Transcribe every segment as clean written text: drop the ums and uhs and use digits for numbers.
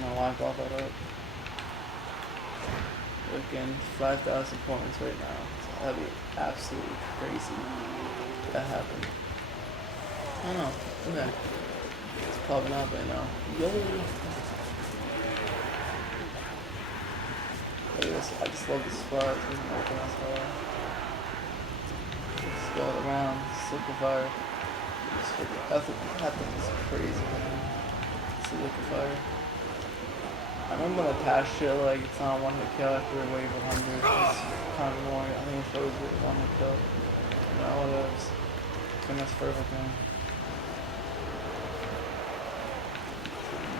gonna lock all that up. Again, 5,000 points right now. So that'd be absolutely crazy if that happened. I don't know. Okay. It's probably not right now. Yo! Look at this. I just love this spot. It's open as well. Just go around. Liquefier. That thing is crazy, man. It's a liquefier. I remember when I passed shit like it's not a one hit kill after a wave of 100. It's kind of annoying. I think it shows it one hit kill. You know what it is. I think that's for everything.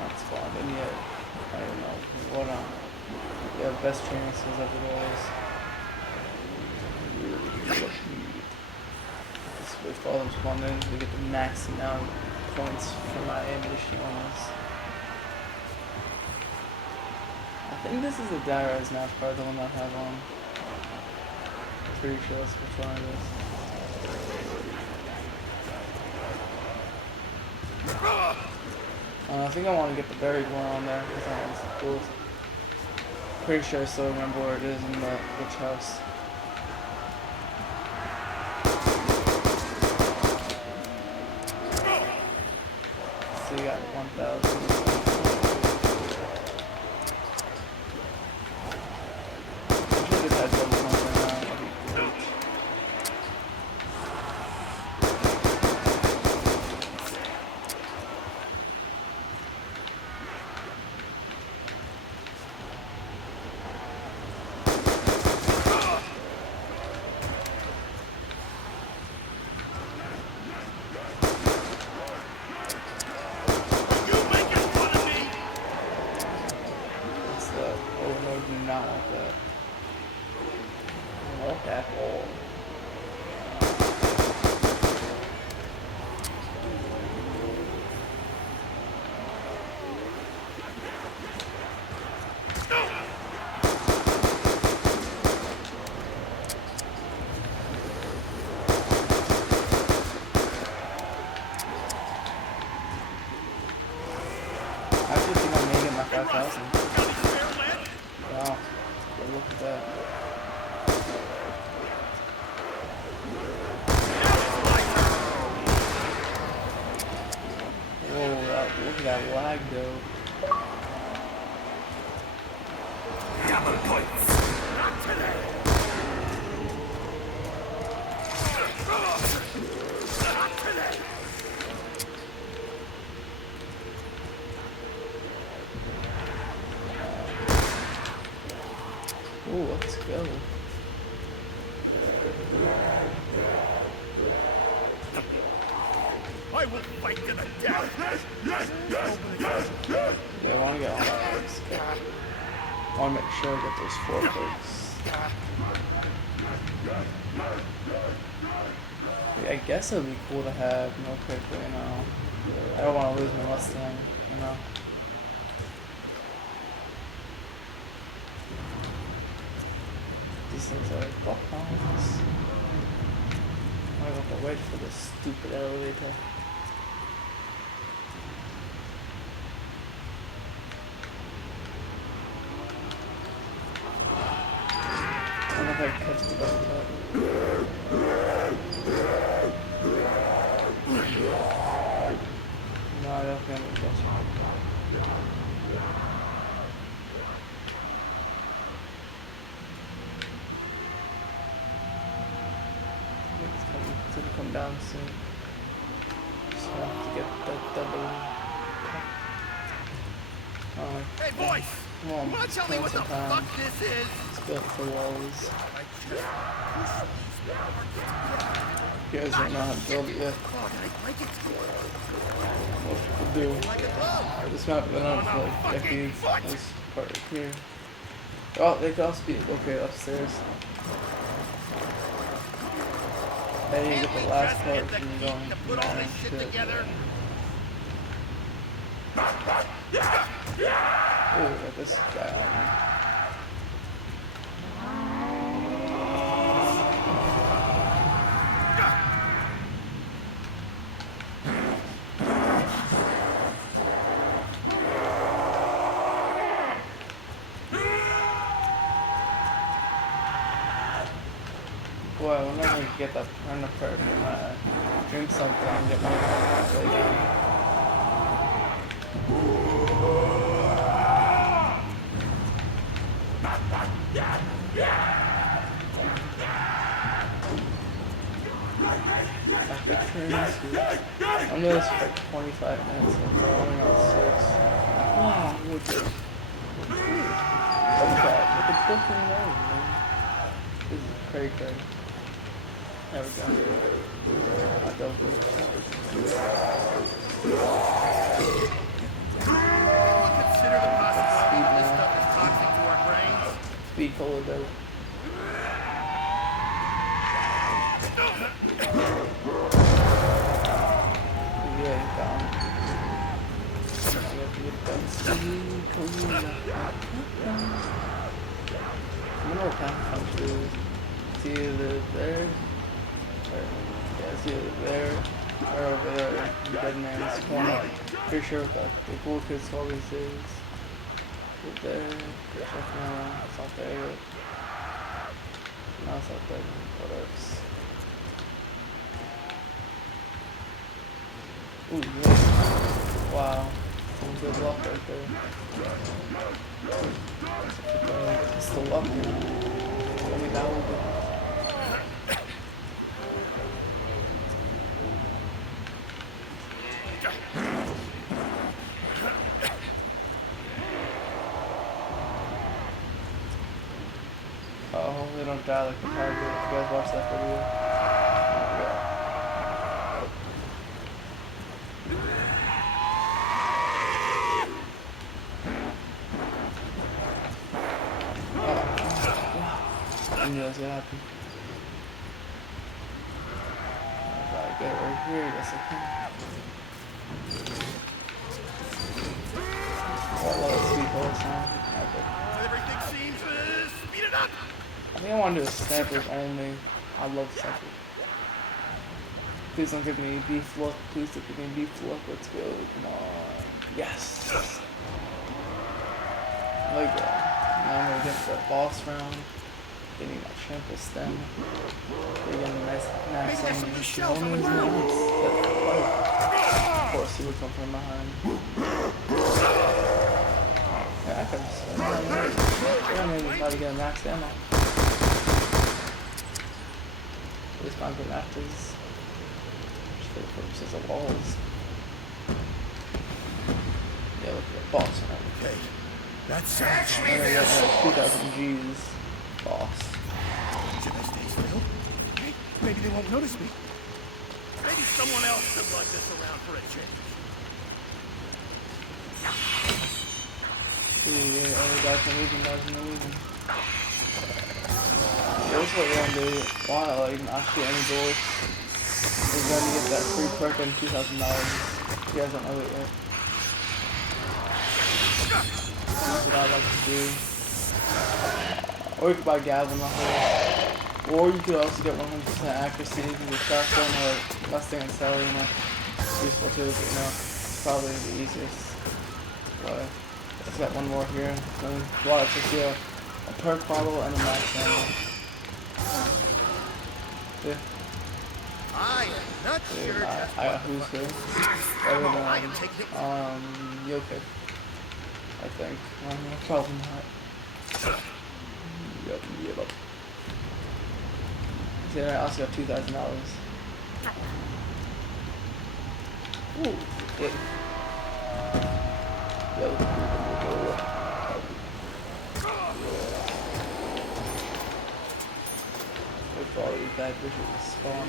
Not spawned in yet. I don't know. What on? Yeah, best training skills ever was. If all of them spawned in, we get the maxing out points for my ammunition on this. I think this is the die-rise match card, the one that I have on. I'm pretty sure that's which one it is. I think I want to get the buried one on there because that one's cool. Pretty sure I still remember where it is in the witch house. So you got 1,000. Not like that. Not that all. I actually think I'm making my 5,000. Wow. Look at that. Whoa, look at that lag though. Double points. Not today. Not today. Ooh, let's go. I will fight to the death. Yeah, I want to get all that. I want to make sure I get those 4 perks. Yeah, I guess it would be cool to have no quickly, you know. I don't want to lose my Mustang, you know. These things are buttons. I have to wait for this stupid elevator. I don't know if I can catch the button yet. No, I don't think I'm gonna catch it. It's gonna come down soon. Just have to get that double. Hey, boys! Come on, You wanna tell me what the fuck this is? Let's build the walls. You guys don't know how to build it yet. Most people do. This map been on for like decades. This part right here. Oh, they could also be located upstairs. Then you get the last part from going. Put all this shit together. Oh, got this guy on me. boy, I wonder if I can get that turn of perk and drink something and get more halfway down. After turns, I'm doing this for like 25 minutes and we're only on 6. Wow, look at look at booking name, man. This is cray cray. There we go. I don't Consider the possibility speed that this now. stuff is toxic to our brains. Speed full of dope. Yeah, down. I wonder what kind of punch it is. It's either there, or, yeah, it's either there, or over there, in the dead man's corner. Pretty sure what the cool kids always is. Right there, check now, it's not there yet. No, it's not there, what else? Ooh, yeah. Wow. Some good luck right there. It's the luck, man. Tell me that will be. Oh, hopefully they don't die like the tiger. If you guys watch that video. I knew that was gonna happen. I gotta get it right here. Yes, I can. Oh, I love the speed bullets now. Everything seems speeded up. I think I want to do a snipers only. I love snipers. Please don't give me beef look. Please don't give me beef look. Let's go. Come on. Yes. Like that. Now I'm gonna get the boss round. Getting my trample stem. Getting a nice max on the Of course, he would come from behind. Yeah, I could have. I don't even try to get a max ammo. At least my good matches. Just for the purposes of walls. Yeah, look at the boss round. Hey, that sounds There we go, 2,000 G's. Boss. Should I stay still? Hey, maybe they won't notice me. Maybe someone else could lug this around for a change. Ooh, yeah, oh, guys are leaving, Here's what you're gonna do. Wanna like not shoot any bullets. You're gonna get that free perk and $2,000. You guys don't know it yet. That's what I like to do. Or you could buy Gavin off of it. Or you could also get 100% accuracy with your shotgun or Mustang and Sally, you know. Useful too, but you know, it's probably the easiest. But let's get one more here. Then wow, it takes you a perk bottle and a max ammo. Yeah. I am not Dude, sure just I got what the who's fuck. good. Better I can take it. than Yoke. I think. Probably not. Yep. See, I also got $2,000. Ooh, yeah. Yo. Wait for all these bad bitches to spawn.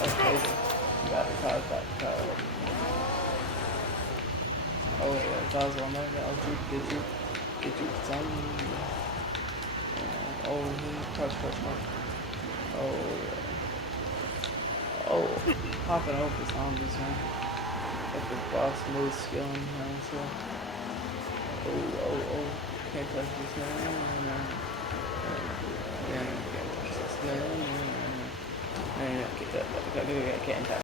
Okay, got it. Oh yeah, that was one there. Get you some. Oh yeah, touch mark. Oh yeah. Oh, hopping over zombies, man. Like the boss mode skill in here, so. Oh. Can't touch this man. Can't touch this man. Can't touch.